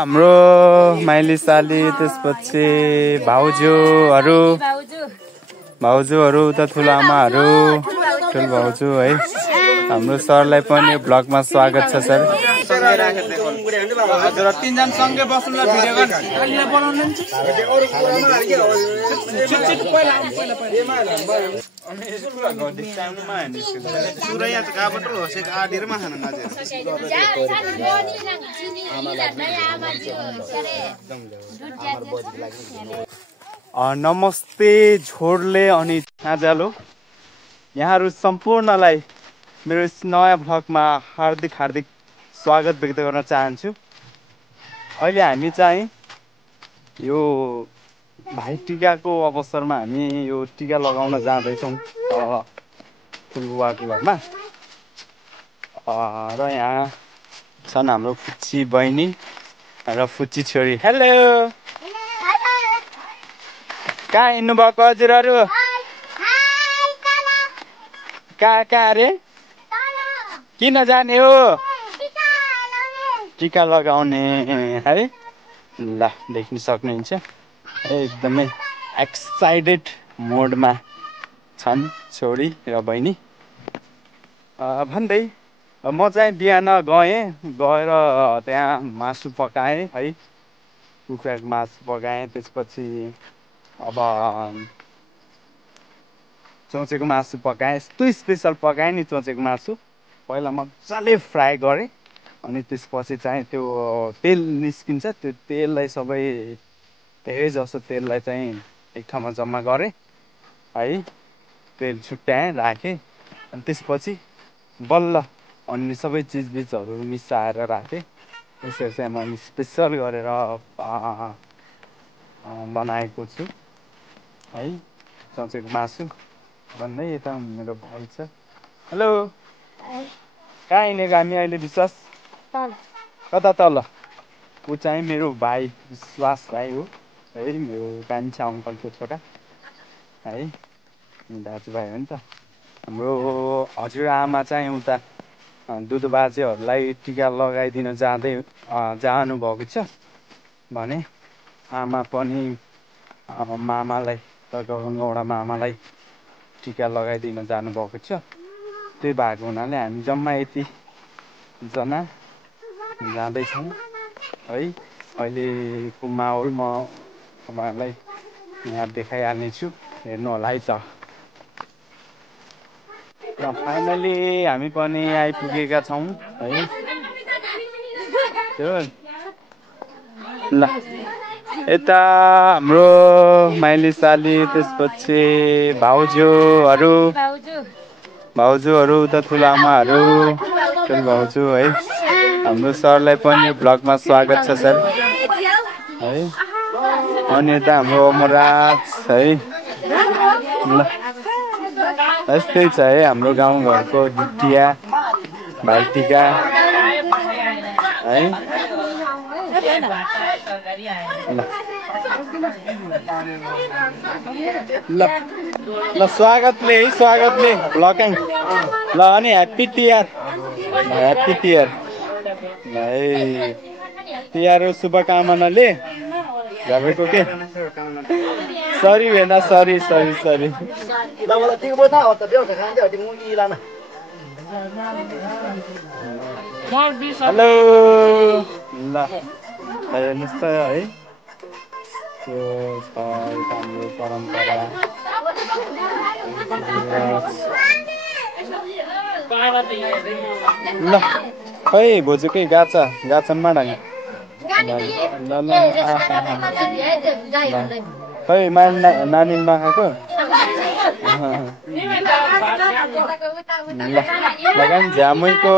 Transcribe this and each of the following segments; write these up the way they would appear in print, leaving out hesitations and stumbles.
हाम्रो माइली साली त्यसपछि भाउजूहरू उता ठुलो आमाहरू ठुलो भाउजू है हाम्रो सरलाई पनि ब्लगमा स्वागत छ सर हजुर तीनजना सँगै बस्नु ल भिडियो गर्न नमस्ते झोडले अनि नाजालो यहाँहरू सम्पूर्णलाई मेरो यस नयाँ भ्लगमा हार्दिक स्वागत व्यक्त गर्न चाहन्छु। अहिले हामी चाहिँ यो भाइ टिकाको अवसरमा हामी यो टिका लगाउन जाँदैछौँ फुलबुवाको घरमा र यहाँ छन् हाम्रो फुच्ची बहिनी र फुच्ची छोरी। हेलो कहाँ हिँड्नु भएको हजुरहरू? कहाँ अरे किन जाने हो? टिका लगाउने है ल देख्न सक्नुहुन्छ एकदमै एक्साइटेड मोडमा छन् छोरी र बहिनी। भन्दै म चाहिँ बिहान गएर त्यहाँ मासु पकाएँ है कुखुराको मासु पकाएँ त्यसपछि अब चौचेको मासु पकाएँ। यस्तो स्पेसल पकाएँ नि चौचेको मासु पहिला मजाले फ्राई गरेँ अनि त्यसपछि चाहिँ त्यो तेल निस्किन्छ त्यो तेललाई धेरै जसो तेललाई चाहिँ एक ठाउँमा जम्मा गरेँ है तेल छुट्याएँ राखेँ अनि त्यसपछि बल्ल अन्य सबै चिजबिजहरू मिसाएर राखेँ। त्यसरी चाहिँ मैले स्पेसल गरेर बनाएको छु है चौचेको मासु भन्दै। यता मेरो भाइ छ। हेलो कहाँ हिँडेको हामी अहिले? विश्वास कता तल? ऊ चाहिँ मेरो भाइ विश्वास भाइ हो है मेरो कान्छा अङ्कलको छोरा है दाजुभाइ हो नि त। हाम्रो हजुरआमा चाहिँ उता दुधु बाजेहरूलाई टिका लगाइदिन जानुभएको छ भने आमा पनि मामालाई गौडा मामालाई टिका लगाइदिन जानुभएको छ। त्यही भएको हुनाले हामी जम्मा यतिजना जाँदैछौँ है। अहिलेको माहौल म तपाईँहरूलाई यहाँ देखाइहाल्नेछु हेर्नु होला है त। र फाइनली हामी पनि आइपुगेका छौँ है। ल यता हाम्रो माइली साली त्यसपछि भाउजूहरू उता ठुलो आमाहरू ठुलो भाउजू है हाम्रो सरलाई पनि ब्लगमा स्वागत छ सर है। अनि यता हाम्रो अमरराज है ल यस्तै छ है हाम्रो गाउँघरको टिका भाइटिका है। ल स्वागतले ब्लगिङ ल अनि ह्याप्पी तिहार है तिहारको शुभकामनाले घरको के सरी भेना सरी हेलो ल हेर्नुहोस् त है त्यो छ हाम्रो परम्परा। ल खै भोजुकै गाछनमा ढाङ्गा खै नानी नखाएको लगानी झ्यामैको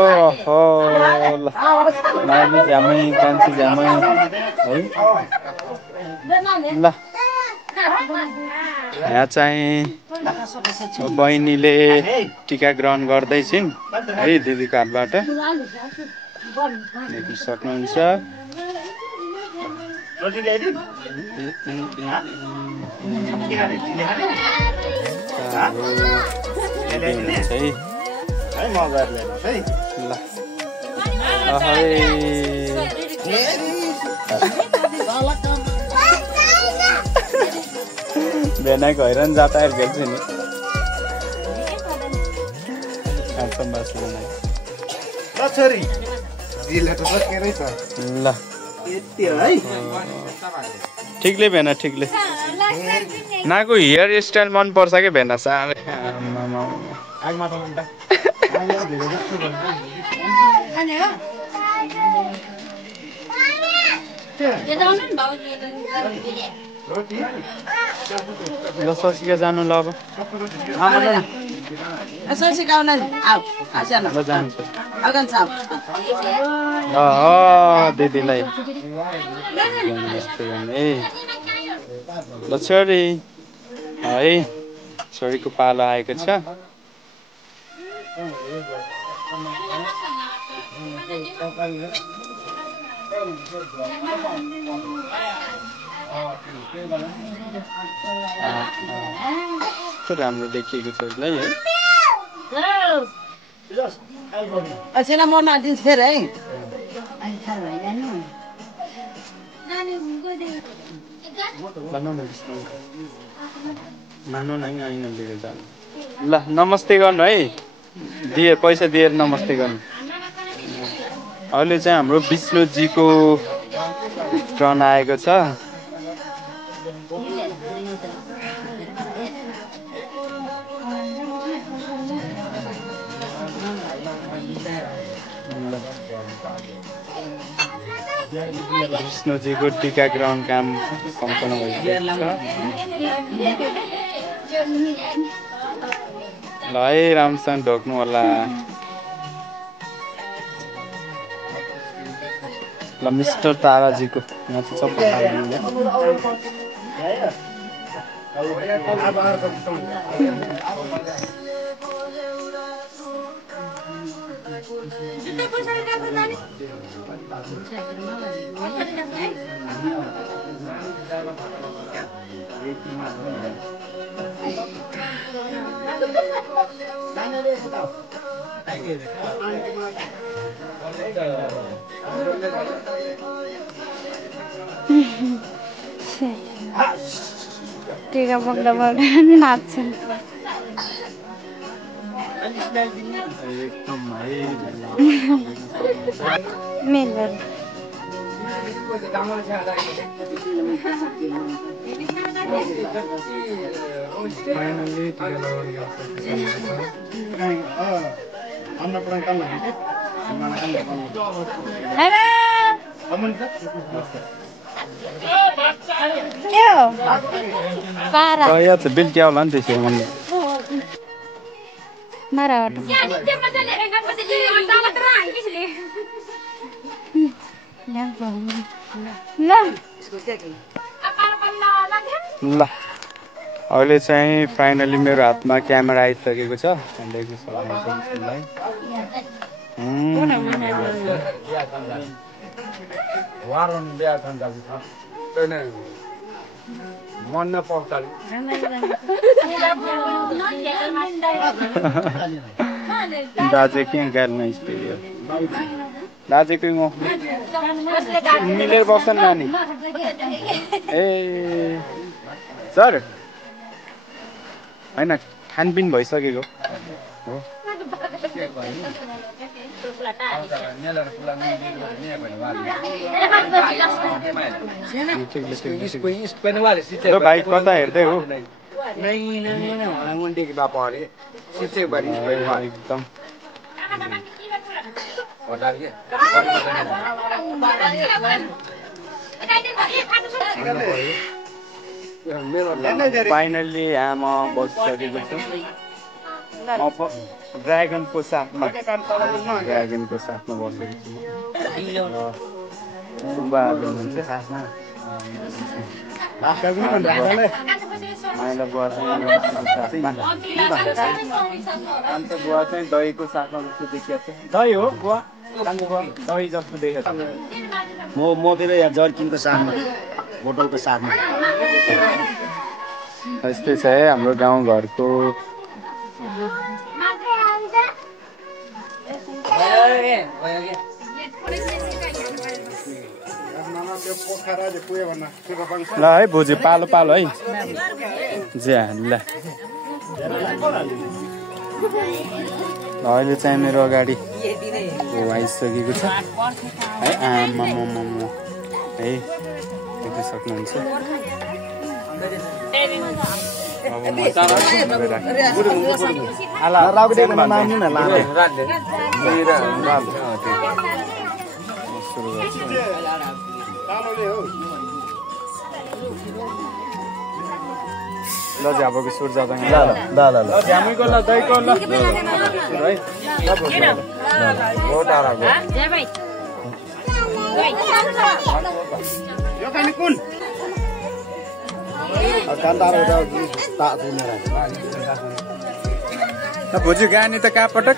नानी झ्यामै कान्छी झ्यामै है। ल यहाँ चाहिँ बहिनीले टिका ग्रहण गर्दैछिन् है दिदीको हातबाट देख्न सक्नुहुन्छ। भेनाको हैरान जाता है भेट्छु नि छोरी जिल्ला त सकेरै छ ल यति है ठिकले भेना ठिकले नाको हेयर स्टाइल मन पर्छ के भेना साह्रै ससिका जानु ल अब दिदीलाई ल छोरी है छोरीको पालो आएको छ राम्रो देखिएको छोरीलाई है असेला म नदिन्छ फेरि है ल नमस्ते गर्नु है दिए पैसा दिएर नमस्ते गर्नु अहिले चाहिँ हाम्रो विष्णुजीको टर्न आएको छ विष्णुजीको टीकाकरण काम सम्पन्न भइसकेको छ ल है राम्रोसँग ढोक्नु होला ल मिस्टर ताराजीको यहाँ चाहिँ सबै टीका बोक्दा बोक्दा नाच्छन् मिल्दैन बिल क्या होला नि त्यसो भन्नु ल अहिले चाहिँ फाइनली मेरो हातमा क्यामेरा आइसकेको छ दाजु के गाड्न दाजुकै म मिलेर बस्छ नि नानी ए सर होइन खानपिन भइसकेको हो भाइ कता हेर्दै हो एकदम फाइनली यहाँ म बसिसकेको छु ड्रागनको साथमा बसेको छु बुवा चाहिँ दहीको साथमा जस्तो देखिएको छ दही हो बुवा दही जस्तो देखेको छ म फेरि यहाँ जर्किनको साथमा बोतलको साथमा यस्तै छ है हाम्रो गाउँघरको ल है भोजी पालो पालो है ज्या ल अहिले चाहिँ मेरो अगाडि आइसकेको छ है आमा है देख्न सक्नुहुन्छ ल झापको सुर जाँदा झ्यामैको ल दहीको ल है भोजु गानी त कहाँ पटक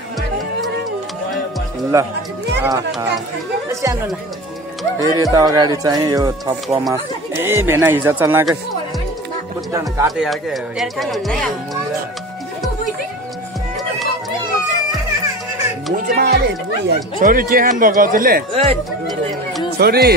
ल फेरि यता अगाडि चाहिँ यो थप्पमा भेना हिजो चल्नाकै छोरी के खानु भएको हजुरले छोरी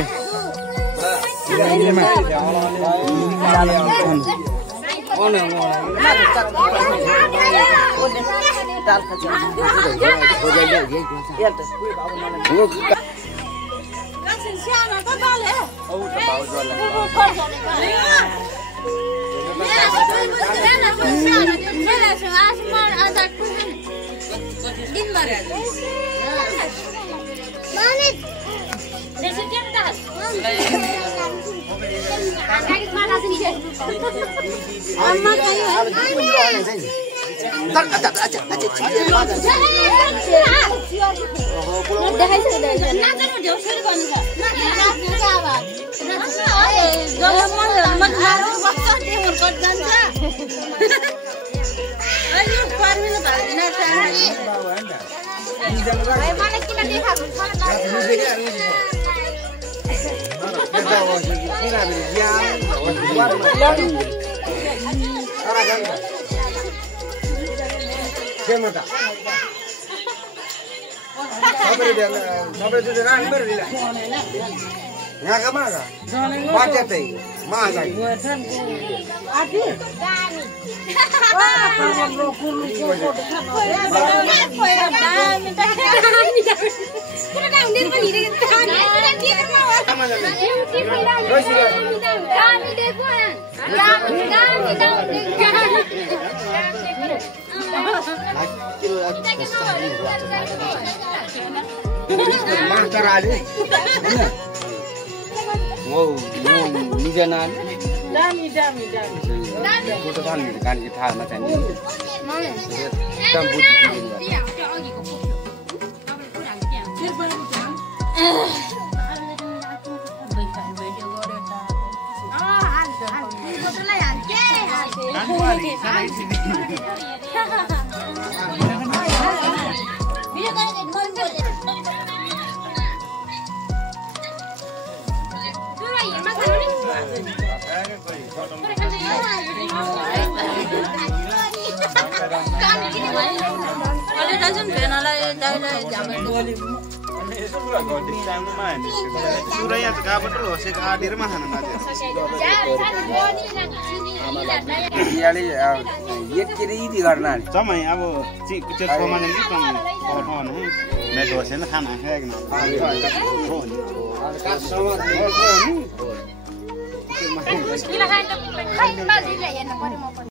समय अब खाना